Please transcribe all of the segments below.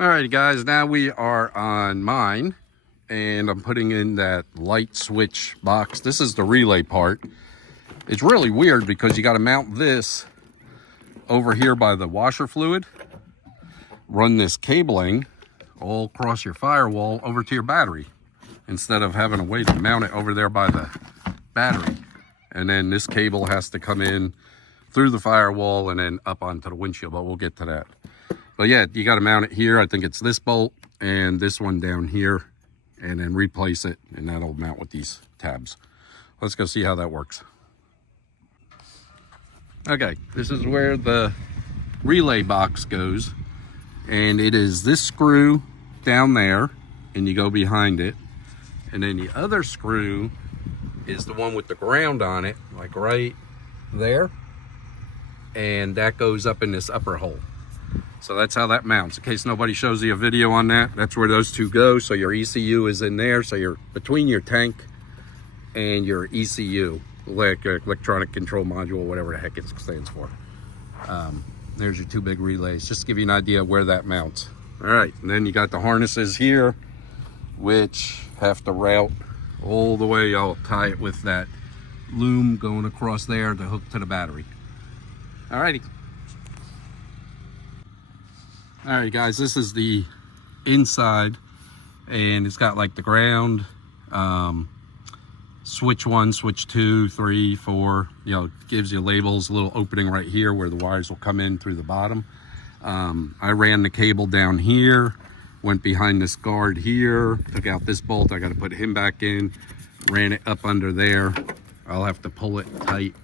Alrighty guys, now we are on mine and I'm putting in that light switch box. This is the relay part. It's really weird because you got to mount this over here by the washer fluid, run this cabling all across your firewall over to your battery instead of having a way to mount it over there by the battery. And then this cable has to come in through the firewall and then up onto the windshield, but we'll get to that. But yeah, you got to mount it here. I think it's this bolt and this one down here, and then replace it, and that'll mount with these tabs. Let's go see how that works. Okay, this is where the relay box goes, and it is this screw down there, and you go behind it, and then the other screw is the one with the ground on it, like right there, and that goes up in this upper hole. So that's how that mounts. In case nobody shows you a video on that, that's where those two go. So your ECU is in there. So you're between your tank and your ECU, like electronic control module, whatever the heck it stands for. There's your two big relays, just to give you an idea of where that mounts. All right, and then you got the harnesses here, which have to route all the way. I'll tie it with that loom going across there to hook to the battery. All righty. All right guys, this is the inside, and it's got like the ground, switch 1, switch 2, 3, 4, you know, gives you labels, a little opening right here where the wires will come in through the bottom. I ran the cable down here, went behind this guard here, took out this bolt. I got to put him back in, ran it up under there. I'll have to pull it tight,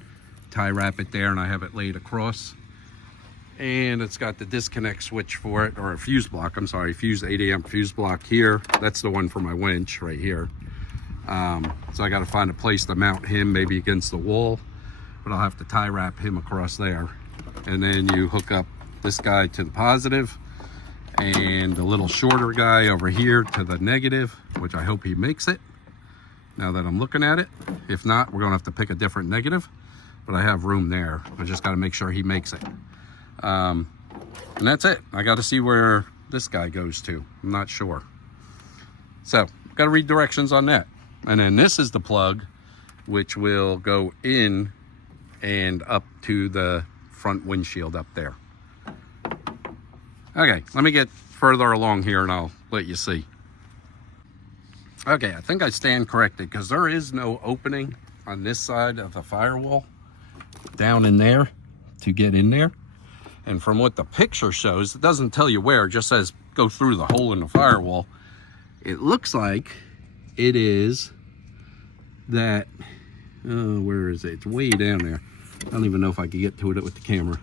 tie wrap it there, and I have it laid across. And it's got the disconnect switch for it, or a fuse block, I'm sorry, fuse 8 amp fuse block here. That's the one for my winch right here. So I got to find a place to mount him, maybe against the wall, but I'll have to tie wrap him across there. And then you hook up this guy to the positive and the little shorter guy over here to the negative, which I hope he makes it now that I'm looking at it. If not, we're gonna have to pick a different negative, but I have room there. I just got to make sure he makes it. And that's it. I got to see where this guy goes to. I'm not sure. So got to read directions on that. And then this is the plug, which will go in and up to the front windshield up there. Okay, let me get further along here and I'll let you see. Okay, I think I stand corrected because there is no opening on this side of the firewall down in there to get in there. And from what the picture shows, it doesn't tell you where, it just says go through the hole in the firewall. It looks like it is that, where is it? It's way down there. I don't even know if I could get to it with the camera.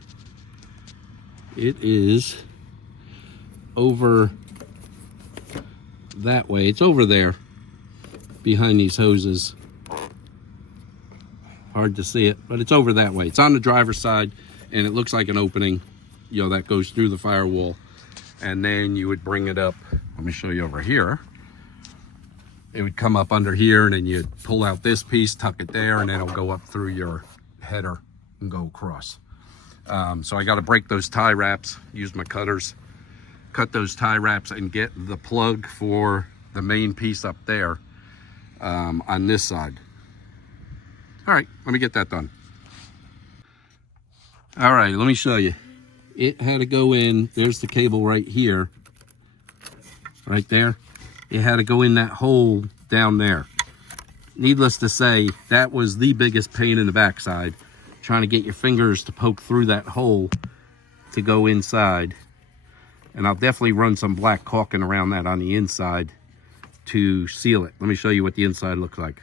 It is over that way. It's over there behind these hoses. Hard to see it, but it's over that way. It's on the driver's side, and it looks like an opening, you know, that goes through the firewall. And then you would bring it up. Let me show you over here. It would come up under here, and then you'd pull out this piece, tuck it there, and then it'll go up through your header and go across. So I got to break those tie wraps, use my cutters, cut those tie wraps, and get the plug for the main piece up there on this side. All right, let me get that done. All right, let me show you. It had to go in, there's the cable right here, right there. It had to go in that hole down there. Needless to say, that was the biggest pain in the backside, trying to get your fingers to poke through that hole to go inside. And I'll definitely run some black caulking around that on the inside to seal it. Let me show you what the inside looks like.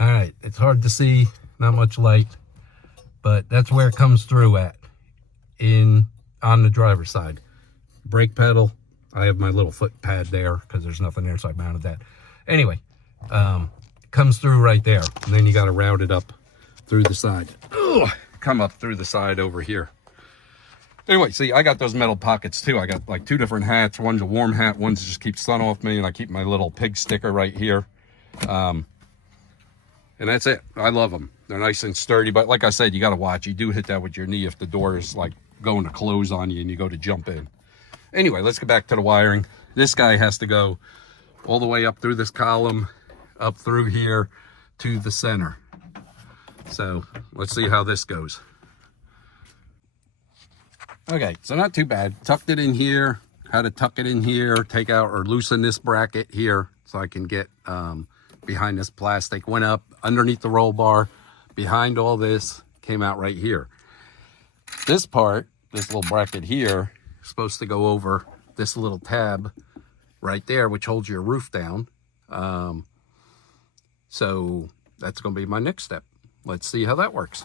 All right, it's hard to see, not much light, but that's where it comes through at, on the driver's side. Brake pedal, I have my little foot pad there because there's nothing there, so I mounted that. Anyway, comes through right there, and then you got to route it up through the side. Ugh, come up through the side over here. Anyway, see, I got those metal pockets too. I got like two different hats. One's a warm hat, one's to just keep sun off me, and I keep my little pig sticker right here. And that's it. I love them. They're nice and sturdy, but like I said, you got to watch. You do hit that with your knee if the door is like going to close on you and you go to jump in. Anyway, let's get back to the wiring. This guy has to go all the way up through this column, up through here to the center. So let's see how this goes. Okay, so not too bad. Tucked it in here. How to tuck it in here, take out or loosen this bracket here so I can get behind this plastic. Went up underneath the roll bar, behind all this, came out right here. This part, this little bracket here, is supposed to go over this little tab right there, which holds your roof down. So that's going to be my next step. Let's see how that works.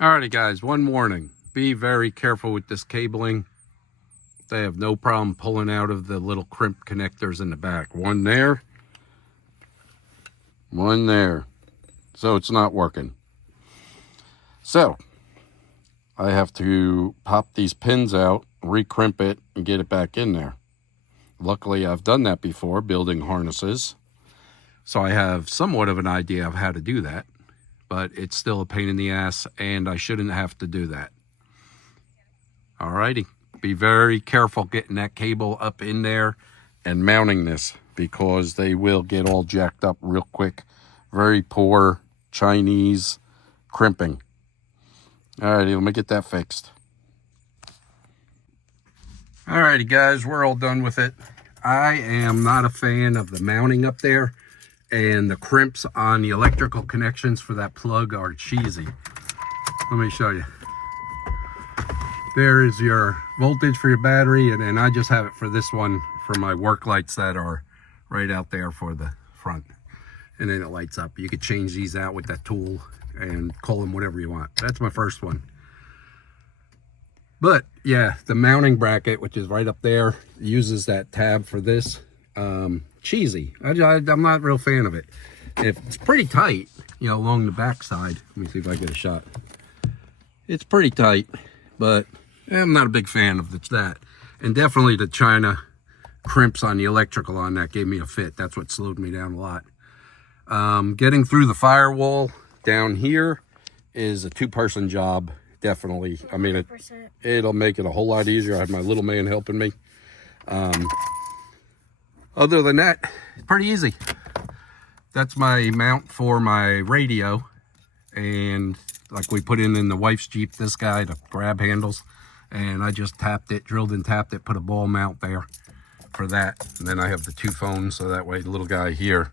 Alrighty guys, one warning. Be very careful with this cabling. They have no problem pulling out of the little crimp connectors in the back. One there, one there. So it's not working. So I have to pop these pins out, recrimp it, and get it back in there. Luckily, I've done that before, building harnesses. So I have somewhat of an idea of how to do that. But it's still a pain in the ass, and I shouldn't have to do that. Alrighty, be very careful getting that cable up in there and mounting this, because they will get all jacked up real quick. Very poor Chinese crimping. Alrighty, let me get that fixed. Alrighty guys, we're all done with it. I am not a fan of the mounting up there, and the crimps on the electrical connections for that plug are cheesy. Let me show you. There is your voltage for your battery, and then I just have it for this one for my work lights that are right out there for the front. And then it lights up. You could change these out with that tool and call them whatever you want. That's my first one. But yeah, the mounting bracket, which is right up there, uses that tab for this. Cheesy. I'm not a real fan of it. It's pretty tight, you know, along the back side. Let me see if I get a shot. It's pretty tight, but I'm not a big fan of that. And definitely the China crimps on the electrical on that gave me a fit. That's what slowed me down a lot. Getting through the firewall down here is a two-person job, definitely. I mean, it'll make it a whole lot easier. I have my little man helping me. Other than that, pretty easy. That's my mount for my radio. And like we put in the wife's Jeep, this guy, the grab handles. And I just tapped it, drilled and tapped it, put a ball mount there for that. And then I have the two phones, so that way the little guy here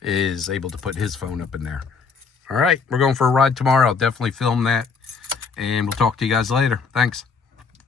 is able to put his phone up in there. All right, we're going for a ride tomorrow. I'll definitely film that. And we'll talk to you guys later. Thanks.